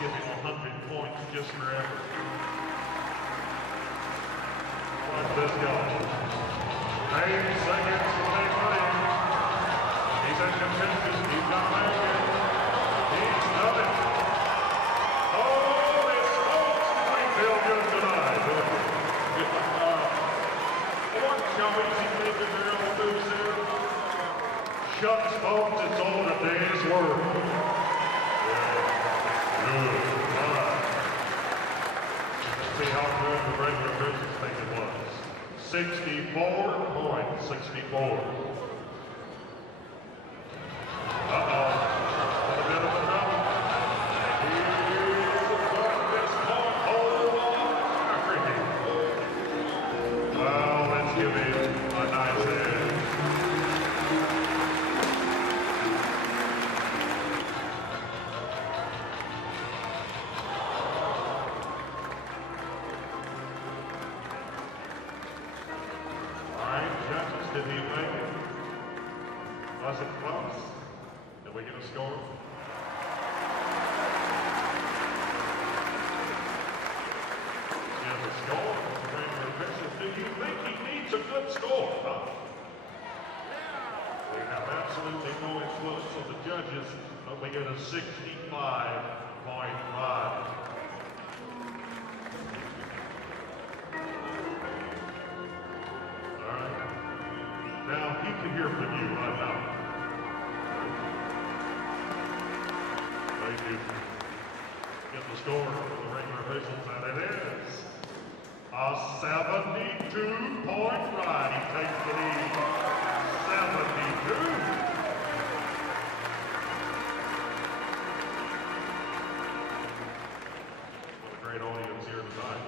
give him 100 points just for effort. Watch this go. 8 seconds away. He's in contention. He's got to make it. He's done it. Holy smokes, do we feel good tonight? Watch how easy making their own moves here. Shucks, folks, it's all a day's work. Good. All right. Let's see how good the regular business think it was. 64.64. Uh-oh. A bit of a trouble. Here's the this point. Hold on. Well, let's give him a nice head. Did he make it? Was it close? Did we get a score? Get a score. Do you think he needs a good score? Huh? We have absolutely no influence on the judges, but we get a 65.5. Now, he can hear from you right now. Thank you. Get the score for the regular officials, and it is a 72-point ride. He takes the lead. 72. What a great audience here tonight.